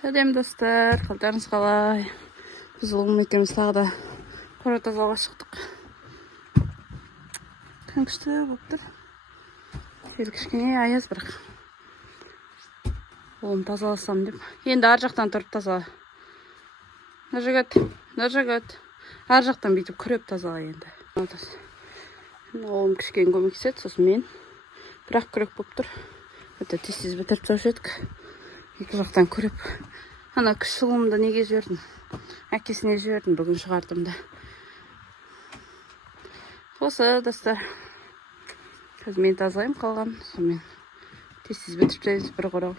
Сәлем достар, қалдарыңыз қалай? Біз ұлым екеуміз тағы да қора тазалауға шықтық. Күн күшті болып тұр. Жел кішкене аяз бірақ. Ұлым тазаласам деп. Енді ар жақтан тұрып тазала. Нұржігіт. Ар жақтан бүйтіп күреп тазала енді. Ұлым кішкене көмектеседі, сосын мен. Бірақ күрек болып тұр. Өте тез бітіріп таушы едік. Екі жақтан күреп. Ана кіші ұлымды неге жібердім? Әкесіне жібердім, бүгін шығардым да. Осы достар. Қазір мен тазалайым қалған. Сонымен тез бітіріп тауымыз бір қорау.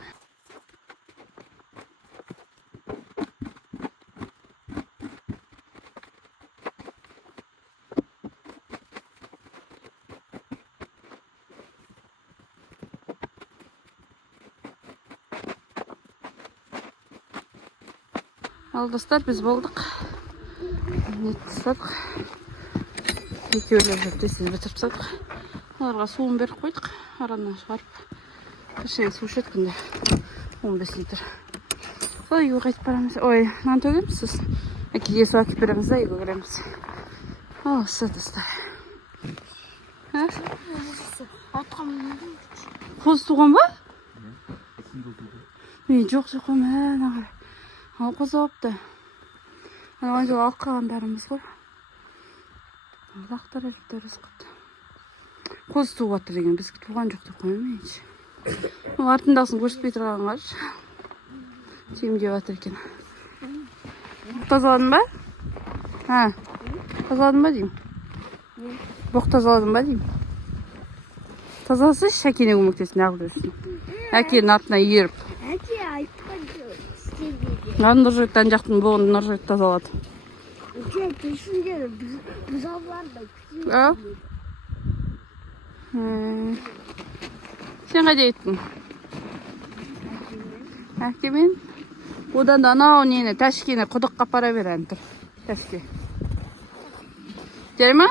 Ал достар, біз болдық. Нет тастадық. Екеулер жүріп тез бітіріп тастадық. Оларға суын беріп қойдық. Араннан шығарып. Кішкене су ішеткенде 15 литр. Солай үйге қайтып барамыз. Ой, нан төгеміз сосын. Әкеге су әкеп береміз да үйге кіреміз. Осы достар. Қоз туған ба? Жоқ қойма. Ал қозы опты. Ана жол алып қалған бәріміз ғой. Алақтар әжіптер ысқыды. Қозы туып атыр деген, бізге туған жоқ деп қоймайыншы. Ол артындағысын көрсетпей тұрған қаш. Түйімдеп атыр екен. Тазаладың ба? Тазаладың ба деймін? Боқ тазаладың ба деймін? Тазаласы Шәкене көмектесін ағып жүрсін. Әкенің артына еріп. Әке айтқан жоқ. Нұржігіттен жақтың боғын Нұржігіт тазалады. Түсіндері бұзауларды күтейді. Сен қайда еттің? Әкемен? Одан да анау нені тәшкені құдыққа пара берән тұр. Тәшке. Жәрі ма?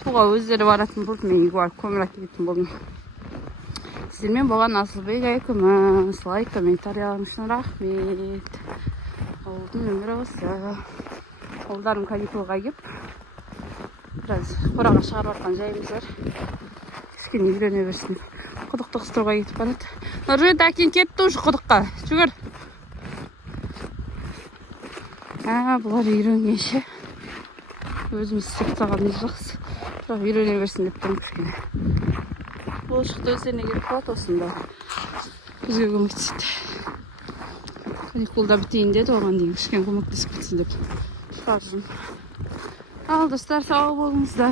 Суға өздері баратын болды. Мен үйге барып көмір әкелетін болдым. Сіздермен болған Асылбек әкіміз. Лайк, комментарий үшін рахмет. Ауылдың өмірі осы. Ауылдарым каникулға кеп. Біраз қораға шығарып атқан жайымыз бар. Кішкене үйрене берсін. Құдықты қыстыруға кетіп барады. Нұржігіт әкең кетті уже құдыққа. Жүгір. Бұлар үйренгенше. Өзіміз істеп тастағанымыз жақсы. Бірақ үйрене берсін деп тұрмын кішкене. Бұл шықты өздеріне келіп қалады осында. Бізге көмектеседі. Каникулда бітейін деді, оған дейін кішкене көмектесіп кетсін деп шығарып жүрмін. Ал достар, сау болыңыздар.